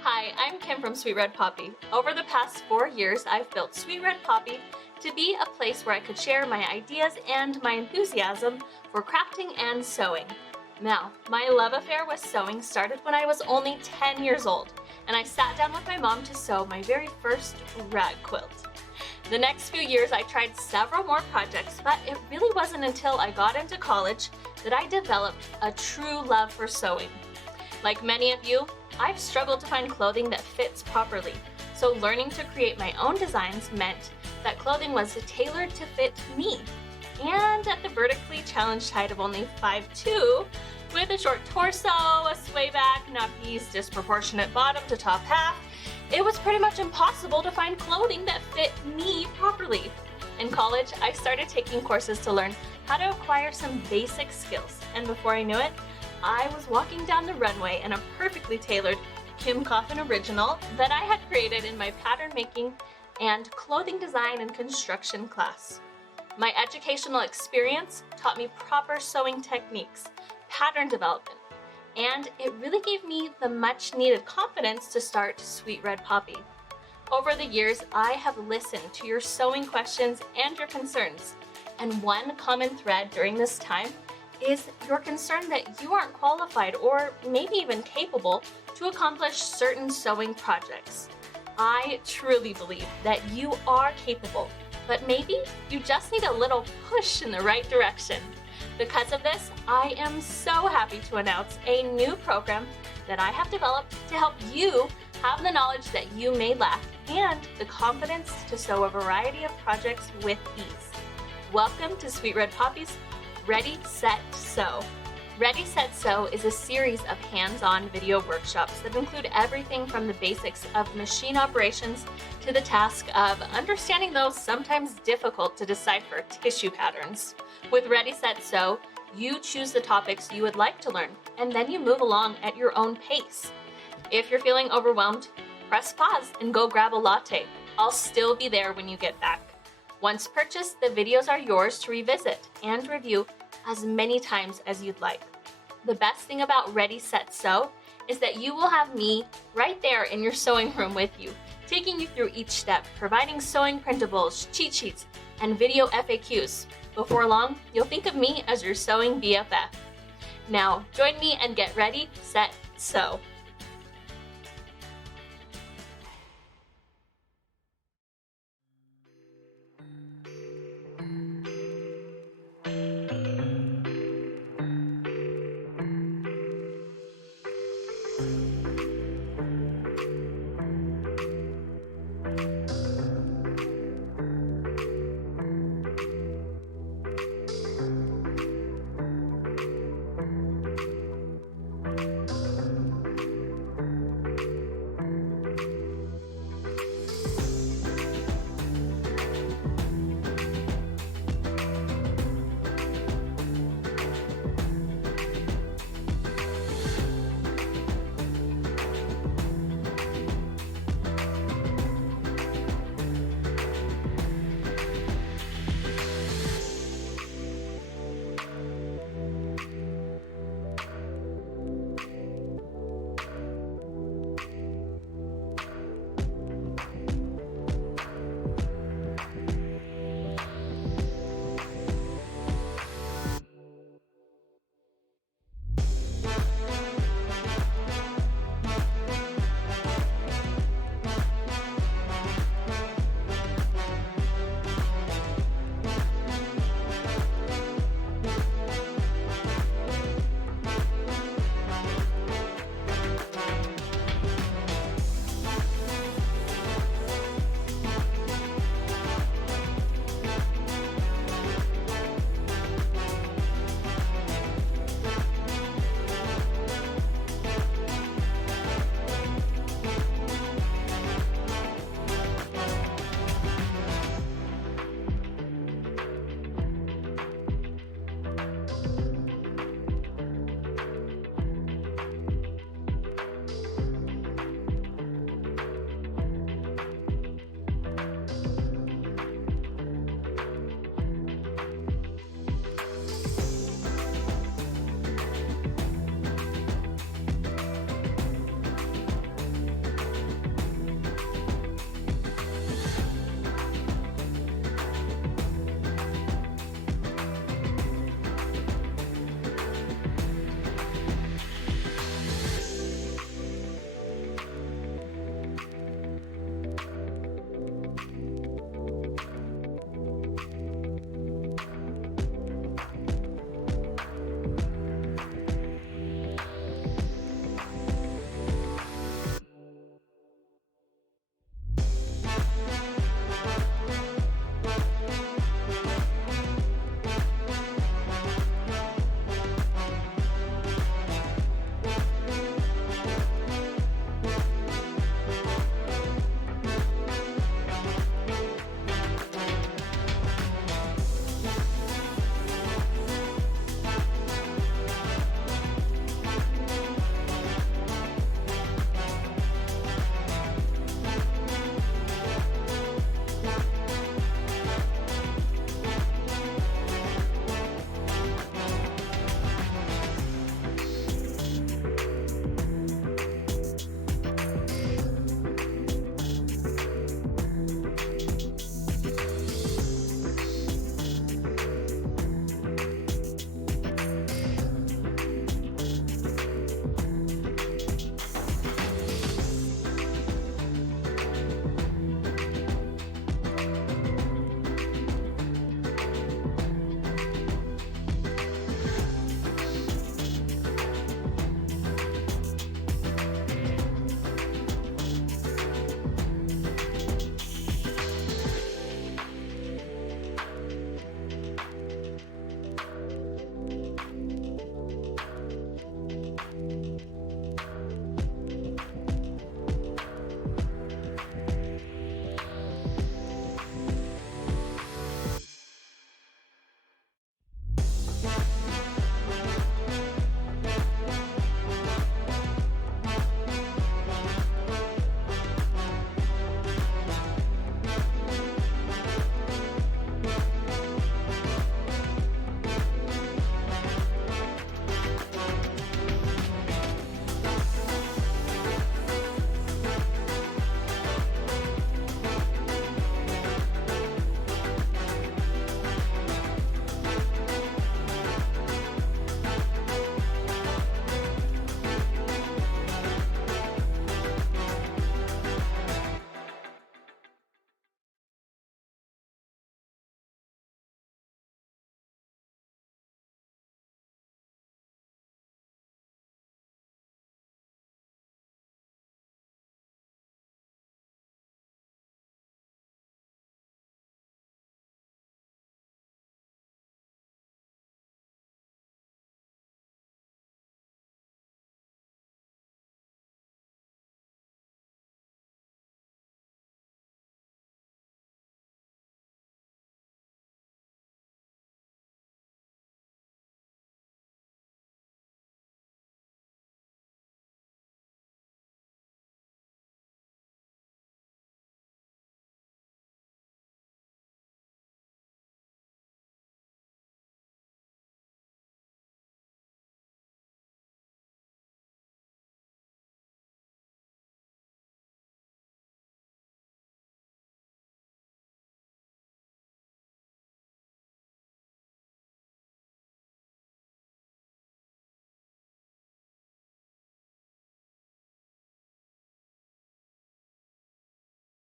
Hi, I'm Kim from Sweet Red Poppy. Over the past 4 years, I've built Sweet Red Poppy to be a place where I could share my ideas and my enthusiasm for crafting and sewing. Now, my love affair with sewing started when I was only 10 years old, and I sat down with my mom to sew my very first rag quilt. The next few years, I tried several more projects, but it really wasn't until I got into college that I developed a true love for sewing. Like many of you, I've struggled to find clothing that fits properly, so learning to create my own designs meant that clothing was tailored to fit me. And at the vertically challenged height of only 5'2", with a short torso, a sway back, nappies, disproportionate bottom to top half, it was pretty much impossible to find clothing that fit me properly. In college, I started taking courses to learn how to acquire some basic skills, and before I knew it, I was walking down the runway in a perfectly tailored Kim Coffin original that I had created in my pattern making and clothing design and construction class. My educational experience taught me proper sewing techniques, pattern development, and it really gave me the much needed confidence to start Sweet Red Poppy. Over the years, I have listened to your sewing questions and your concerns, and one common thread during this time is your concern that you aren't qualified or maybe even capable to accomplish certain sewing projects. I truly believe that you are capable, but maybe you just need a little push in the right direction. Because of this, I am so happy to announce a new program that I have developed to help you have the knowledge that you may lack and the confidence to sew a variety of projects with ease. Welcome to Sweet Red Poppy's Ready, Set, Sew. Ready, Set, Sew is a series of hands-on video workshops that include everything from the basics of machine operations to the task of understanding those sometimes difficult to decipher tissue patterns. With Ready, Set, Sew, you choose the topics you would like to learn, and then you move along at your own pace. If you're feeling overwhelmed, press pause and go grab a latte. I'll still be there when you get back. Once purchased, the videos are yours to revisit and review as many times as you'd like. The best thing about Ready, Set, Sew is that you will have me right there in your sewing room with you, taking you through each step, providing sewing printables, cheat sheets, and video FAQs. Before long, you'll think of me as your sewing BFF. Now, join me and get ready, set, sew.